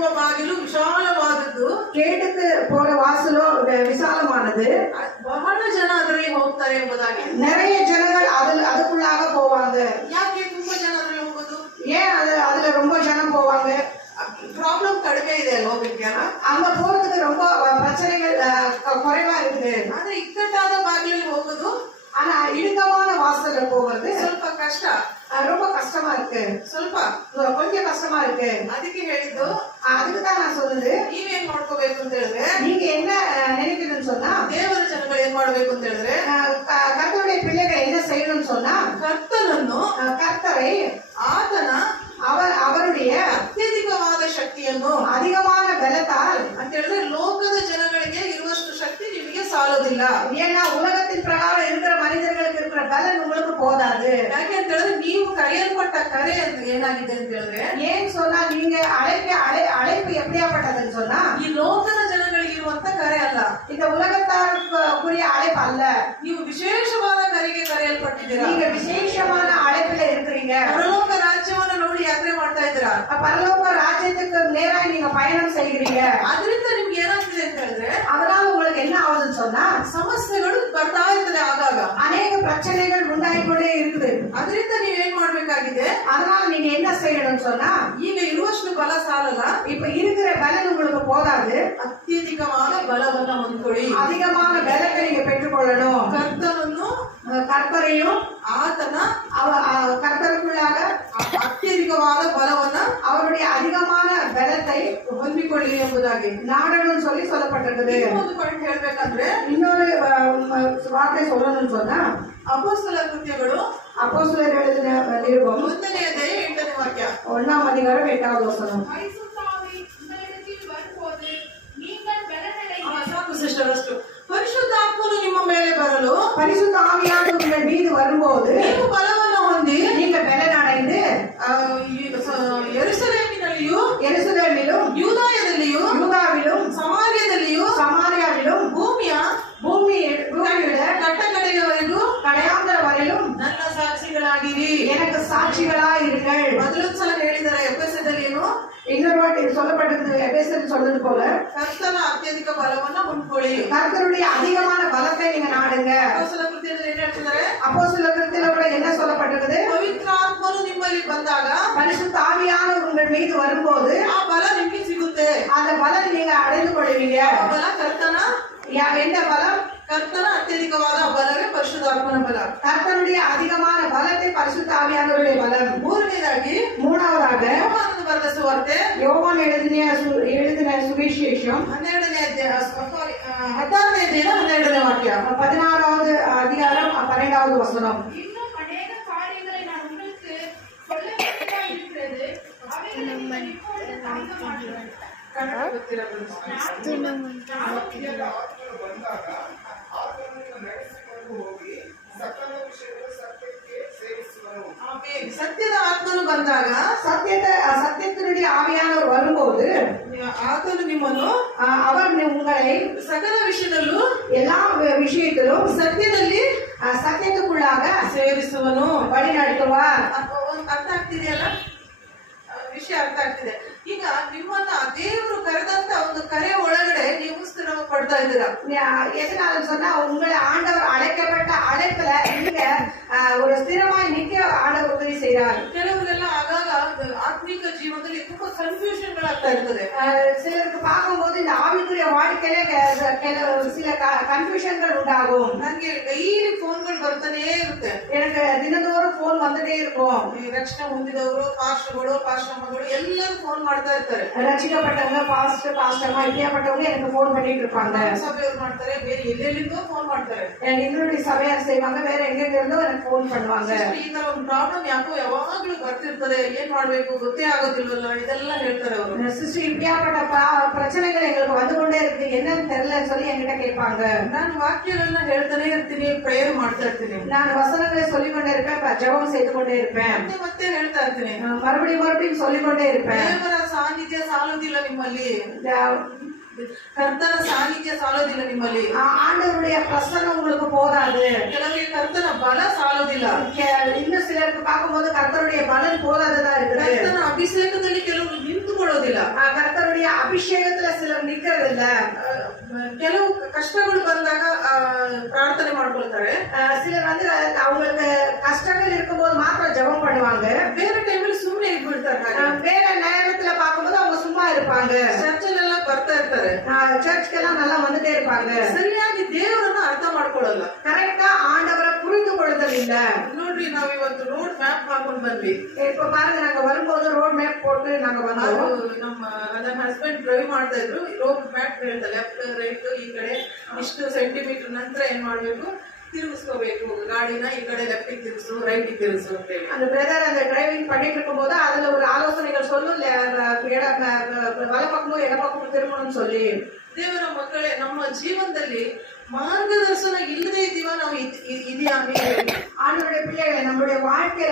ಹೋಗುವ ಬಾಗಿಲು ವಿಶಾಲವಾದದ್ದು, ಗೇಟ್ಗೆ போற வாசலோ விசாலமானது, ಬಹಳ ಜನ ಅದರಲ್ಲಿ ಹೋಗ್ತಾರೆ ಎಂಬುದಾಗಿ. நிறைய ஜனங்கள் அதுக்குள்ளாக போவாங்க. ಯಾಕೆ ತುಂಬಾ ಜನ ಅದರಲ್ಲಿ ಹೋಗೋದು? ஏன் அதுல ரொம்ப ஜனம் போவாங்க? ಪ್ರಾಬ್ಲಮ್ ಕಡಿಮೆ ಇದೆ ಅಲ್ಲಿ ಹೋಗ್ಲಿಕ್ಕೆ. அங்க போறதுக்கு ரொம்ப பிரச்சனைகள் குறைவா இருக்குது. ಆದ್ರೆ ಇಕ್ಕಟ್ಟಾದ ಬಾಗಿಲಲ್ಲಿ ಹೋಗೋದು, ஆனா இடுக்கமான வாசல்ல போகிறது ಸ್ವಲ್ಪ ಕಷ್ಟ, ரொம்ப கஷ்டமா இருக்கு. ಸ್ವಲ್ಪ கொஞ்சம் கஷ்டமா இருக்கு. ಅದಕ್ಕೆ ಹೇಳಿದ್ದು, அதுக்கு தான் நான் சொல்லுது, ನೀವೇನ್ ಮಾಡ್ಕೋಬೇಕು ಅಂತ ಹೇಳಿದ್ರೆ, நீங்க என்ன நினைக்கணும்னு சொன்னா, ದೇವರ ಜನಗಳು ಏನ್ ಮಾಡ್ಬೇಕು ಅಂತ ಹೇಳಿದ್ರೆ, கர்த்தருடைய பிள்ளைகள் என்ன செய்யணும்னு சொன்னா, ಕರ್ತನನ್ನು, கர்த்தரை, ಆತನ அவருடைய ಅತ್ಯಧಿಕವಾದ ಶಕ್ತಿಯನ್ನು, அதிகமான பலத்தால் ಅಂತ ಹೇಳಿದ್ರೆ ಲೋಕದ ಜನಗಳಿಗೆ ಇರುವಷ್ಟು ಶಕ್ತಿ ನಿಮಗೆ ಸಾಲೋದಿಲ್ಲ. ஏன்னா உலகத்தின் பிரகாரம் இருக்கிற மனிதர்களுக்கு இருக்கிற பலன் உங்களுக்கு போதாது. ಯಾಕೆ ಅಂತ ಹೇಳಿದ್ರೆ, ನೀವು ಕರೆಯಲ್ಪಟ್ಟ ಕರೆ ಏನಾಗಿದೆ ಅಂತ ಹೇಳಿದ್ರೆ, ஏன்னு சொன்னா, நீங்க அழைப்பு எப்படியாப்பட்டதுன்னு சொன்னா, ಈ ಲೋಕದ ಜನಗಳಿಗೆ ಇರುವಂತ ಕರೆ ಅಲ್ಲ, இந்த உலகத்தாருக்குரிய அழைப்பு அல்ல. ನೀವು ವಿಶೇಷವಾದ ಕರೆಗೆ ಕರೆಯಲ್ಪಟ್ಟಿದ್ದೀರಾ. நீங்க விசேஷமான அழைப்புல இருக்கிறீங்க. ಪರಲೋಕ ರಾಜ್ಯವನ್ನು ನೋಡಿ ಯಾತ್ರೆ ಮಾಡ್ತಾ ಇದ್ದೀರಾ. பரலோக ராஜ்யத்துக்கு நேராக நீங்க பயணம் செய்கிறீங்க. ಅದರಿಂದ ನಿಮ್ಗೆ ಏನಾಗ್ತಿದೆ ಅಂತ ಹೇಳಿದ್ರೆ, அதனால உங்களுக்கு என்ன ஆகுதுன்னு சொன்னா, ಸಮಸ್ಯೆಗಳು ಬರ್ತಾ ಇರ್ತದೆ, ಆಗಾಗ அநேக பிரச்சனைகள் உண்டாகிக்கொண்டே இருக்குது. ಅದರಿಂದ ನೀವೇನ್ ಮಾಡ್ಬೇಕಾಗಿದೆ, அதனால நீங்க என்ன செய்யணும்னு சொன்னா, ಈಗ ಇರುವಷ್ಟು ಬಲ ಸಾಲಲ್ಲ, இப்ப இருக்கிற பலன் உங்களுக்கு போதாது. ಅತ್ಯಧಿಕವಾದ ಬಲವನ್ನ ಹೊಂದ್ಕೊಳ್ಳಿ. அதிகமான பலத்தை நீங்க பெற்றுக்கொள்ளணும். ಕರ್ತನನ್ನು, கர்த்தரையும், ಆತನ கர்த்தருக்குள்ளாக ಅತ್ಯಧಿಕವಾದ ಬಲವನ್ನ, அவருடைய அதிகமான பலத்தை ಹೊಂದಿಕೊಳ್ಳಿ ಎಂಬುದಾಗಿ நாடணும்னு சொல்லப்பட்டிருக்குது. ಒಂದು ಪಾಯಿಂಟ್ ಹೇಳ್ಬೇಕಂದ್ರೆ, இன்னொரு வார்த்தை சொல்லணும்னு சொன்னா, ಅಪೊಸ್ತಲರ ಕೃತ್ಯಗಳು அப்போஸ்தலர் எழுதின நிருபம் 1ನೇ ಅಧ್ಯಾಯ 8ನೇ ವಾಕ್ಯ. 1ஆம் அதிகாரம் 8வது வசனம். ಸಾಕು ಸಿಸ್ಟರ್, ಅಷ್ಟು. ಪರಿಶುದ್ಧಾತ್ಮನು ನಿಮ್ಮ ಮೇಲೆ ಬರಲು, பரிசுத்த ஆவியானவர் உங்கள் மீது வரும்போது ನೀವು ಬಲವನ್ನು ಹೊಂದಿ, நீங்கள் பலன் அடைந்து ಯೆರೂಸಲೇಮಿನಲ್ಲಿಯೂ, எருசலேமிலும், ಯೂದಾಯದಲ್ಲಿಯೂ, யூதாவிலும், ಸಮಾರ್ಯದಲ್ಲಿಯೂ, சமாரியாவிலும், பூமியில ಕಟ್ಟಕಡೆಯವರೆಗೂ கடையாந்தர வரையிலும் ನನ್ನ ಸಾಕ್ಷಿಗಳಾಗಿರಿ. எனக்கு சாட்சிகளாய் இருங்கள். ಮೊದಲೊಂದು ಸಲ ಹೇಳಿದ್ದಾರೆ ಎಫೆಸದಲ್ಲಿ ಏನು, இன்னொரு வாட்டி சொல்லப்பட்டிருக்கிறது, எபேசியர் சொல்றது போல, ಕರ್ತನ ಅತ್ಯಧಿಕ ಬಲವನ್ನ ಹೊಂದ್ಕೊಳ್ಳಿ. கர்த்தருடைய அதிகமான பலத்தை நீங்க நாடுங்க. ಅಪೊಸ್ತಲರ ಕೃತ್ಯದಲ್ಲಿ ಏನ್ ಹೇಳ್ತಿದ್ದಾರೆ, அப்போஸ்தலர் கிருத்தியில கூட என்ன சொல்லப்பட்டிருக்குது, ಪವಿತ್ರಾತ್ಮನು ನಿಮ್ಮಲ್ಲಿ ಬಂದಾಗ, பரிசுத்த ஆவியானவர் உங்கள் மீது வரும்போது ಆ ಬಲ ನಿಮಗೆ ಸಿಗುತ್ತೆ. அந்த பலன் நீங்க அடைந்து கொள்வீங்க. ಆ ಬಲ ಕರ್ತನ, எந்த பலம்? ಕರ್ತನ ಅತ್ಯಧಿಕವಾದ ಬಲವೇ ಪರಿಶುದ್ಧಾತ್ಮನ ಬಲ. கர்த்தருடைய அதிகமான பலத்தை பரிசுத்த ஆவியானவருடைய பலம். ಮೂರನೇದಾಗಿ, மூணாவதாக ಯೋಹಾನನು ಬರೆದ ಸುವಾರ್ತೆ யோவான் எழுதின சுவிசேஷம் 12ನೇ ಅಧ್ಯಾಯ 16ನೇ ಅಧ್ಯಾಯ 12ನೇ ವಾಕ್ಯ. 16வது அதிகாரம் 12வது வசனம். இன்னும் அநேக காரியங்களை நான் உங்களுக்கு சொல்ல இருக்கிறது, அவைகளை நீங்கள் இப்பொழுது தாங்க மாட்டீர்கள். ಸತ್ಯದ ಆತ್ಮನು ಬಂದಾಗ, சத்தியத்தினுடைய ஆவியானவர் வரும்போது ಆತನು ನಿಮ್ಮನ್ನು அவர் உங்களை ಸಕಲ ವಿಷಯದಲ್ಲೂ, எல்லா விஷயத்திலும் ಸತ್ಯದಲ್ಲಿ சத்தியத்துக்குள்ளாக ಸೇರಿಸುವನು. வழி நடத்துவார். ಅರ್ಥ ಆಗ್ತಿದೆಯಲ್ಲ, ವಿಷಯ ಅರ್ಥ ಆಗ್ತಿದೆ. ಈಗ ನಿಮ್ಮನ್ನ ದೇವರು ಕರೆದಂತ ಒಂದು ಕರೆ ಒಳಗಡೆ ನೀವು ಸ್ಥಿರ ಪಡ್ತಾ ಇದ್ದೀರಾ. எதனால சொன்னா, உங்களை ஆண்டவர் அழைக்கப்பட்ட அழைப்புல நீங்க ஒரு ஸ்திரமாய் நிக்க ஆண்டவர் உதவி செய்கிறார். ಕೆಲವರಿಗೆಲ್ಲ ಆಗಾಗ ಆತ್ಮಿಕ ಜೀವನದಲ್ಲಿ ತುಂಬಾ ಕನ್ಫ್ಯೂಷನ್ ಗಳಾಗ್ತಾ ಇರ್ತದೆ. சிலருக்கு பார்க்கும்போது இந்த ஆவிக்குரிய வாழ்க்கையில சில கன்ஃபியூஷன்கள் உண்டாகும். ನನಗೆ ಡೈಲಿ ಫೋನ್ಗಳು ಬರ್ತಾನೆ ಇರುತ್ತೆ. எனக்கு தினந்தோறும் போன் வந்துட்டே இருக்கும். ರಕ್ಷಣೆ ಹೊಂದಿದವರು, ಪಾಸ್ಟರ್ಗಳು, ಪಾಸ್ಟರ್ಗಳು ಎಲ್ಲರೂ ಫೋನ್ ಮಾಡ್ತಾ ಇರ್ತಾರೆ. ரட்சிக்கப்பட்டவங்க, பாஸ்டர்மா இப்படியாப்பட்டவங்க எனக்கு போன் பண்ணிட்டு இருப்பாங்க. ಸಭೆಯವರು ಮಾಡ್ತಾರೆ, ಬೇರೆ ಎಲ್ಲೆಲ್ಲಿಂದೋ ಫೋನ್ ಮಾಡ್ತಾರೆ. இன்னொரு சபையார் செய்வாங்க, வேற எங்க இருந்தோ எனக்கு போன் பண்ணுவாங்க. ಈ ತರ ಒಂದು ಪ್ರಾಬ್ಲಮ್ ಯಾಕೋ ಯಾವಾಗ್ಲೂ ಬರ್ತಿರ್ತದೆ, ಏನ್ ಮಾಡ್ಬೇಕು ಗೊತ್ತೇ ಆಗೋದಿಲ್ವಲ್ಲ, ಇದೆಲ್ಲ ಹೇಳ್ತಾರೆ ಅವರು. சிஸ்டர் இப்படியாப்பட்ட பிரச்சனைகள் எங்களுக்கு வந்து கொண்டே இருக்கு, என்னன்னு தெரியல சொல்லி என்கிட்ட கேட்பாங்க. ನಾನು ವಾಕ್ಯಗಳನ್ನ ಹೇಳ್ತಾನೆ ಇರ್ತೀನಿ, ಪ್ರೇಯರ್ ಮಾಡ್ತಾ ಇರ್ತೀನಿ. நான் வசனங்களை சொல்லிக்கொண்டே இருப்பேன், ஜெபம் செய்து கொண்டே இருப்பேன். ಮತ್ತೆ ಹೇಳ್ತಾ ಇರ್ತೀನಿ, மறுபடியும் சொல்லிக்கொண்டே இருப்பேன். ದೇವರ ಸಾನ್ನಿಧ್ಯ ಸಾಲೋದಿಲ್ಲ ನಿಮ್ಮಲ್ಲಿ, ಕರ್ತನ ಸಾನ್ನಿಧ್ಯ ಸಾಲೋದಿಲ್ಲ ನಿಮ್ಮಲ್ಲಿ, ஆண்டவருடைய பிரசன்னம் உங்களுக்கு போதாது. ಕೆಲವರಿಗೆ ಕರ್ತನ ಬಲ ಸಾಲೋದಿಲ್ಲ. இன்னும் சிலருக்கு பார்க்கும்போது கர்த்தருடைய பலன் போதாததா இருக்குது. ಕರ್ತನ ಅಭಿಷೇಕದಲ್ಲಿ ಕೆಲವರು ನಿಂತು ನಿಂತ್ಕೊಳ್ಳೋದಿಲ್ಲ. கர்த்தருடைய அபிஷேகத்துல சிலர் நிக்கிறது இல்ல. ಕೆಲವು ಕಷ್ಟಗಳು ಬಂದಾಗ ಪ್ರಾರ್ಥನೆ ಮಾಡ್ಕೊಳ್ತಾರೆ. சிலர் வந்து அவங்களுக்கு கஷ்டங்கள் இருக்கும்போது மாத்திரம் ஜெபம் பண்ணுவாங்க. ಬೇರೆ ಟೈಮಲ್ಲಿ ಸುಮ್ಮನೆ ಇದ್ಬಿಡ್ತಾರೆ. வேற நேரத்துல பார்க்கும்போது அவங்க சும்மா இருப்பாங்க. ಚರ್ಚಲ್ಲೆಲ್ಲ ಬರ್ತಾ ಇರ್ತಾರೆ, சர்ச்சுக்கெல்லாம் நல்லா வந்துட்டே இருப்பாங்க. ಸರಿಯಾಗಿ ದೇವರನ್ನ ಅರ್ಥ ಮಾಡ್ಕೊಳ್ಳಲ್ಲ. கரெக்டா ஆண்டவரை புரிந்து கொள்ளுதல் இல்ல. ನೋಡ್ರಿ, ನಾವ್ ಇವತ್ತು ರೋಡ್ ಮ್ಯಾಪ್ ಹಾಕೊಂಡ್ ಬಂದ್ವಿ. இப்ப பாருங்க, நாங்க வரும்போது ರೋಡ್ ಮ್ಯಾಪ್ போட்டு நாங்க வந்தோம். ನನ್ನ ಹಸ್ಬೆಂಡ್ ಡ್ರೈವ್ ಮಾಡ್ತಾ ಇದ್ರು. ರೋಡ್ ಮ್ಯಾಪ್ ಹೇಳ್ತಾರೆ ಲೆಫ್ಟ್ ರೈಟ್, ಈ ಕಡೆ ಇಷ್ಟು ಸೆಂಟಿಮೀಟರ್ ನಂತರ ಏನ್ ಮಾಡ್ಬೇಕು, ತಿರುಗಿಸ್ಕೋಬೇಕು ಗಾಡಿನ, ಈ ಕಡೆ ಲೆಫ್ಟ್ ತಿರುಗಿಸು, ರೈಟ್ ತಿರುಗಿಸು ಅಂತ ಹೇಳಿ. அந்த பிரதர் அந்த டிரைவிங் பண்ணிட்டு இருக்கும்போது அதுல ஒரு ஆலோசனைகள் சொல்லும், வலப்பக்கமும் இடப்பக்கமும் திரும்பணும்னு சொல்லி. ದೇವರ ಮಕ್ಕಳೇ, ನಮ್ಮ ಜೀವನದಲ್ಲಿ ಮಾರ್ಗದರ್ಶನ ಇಲ್ಲದೆ ಇದೀವ ನಾವು ಇದೆಯಾ? ஆண்டவருடைய பிள்ளைகளை நம்மளுடைய வாழ்க்கையில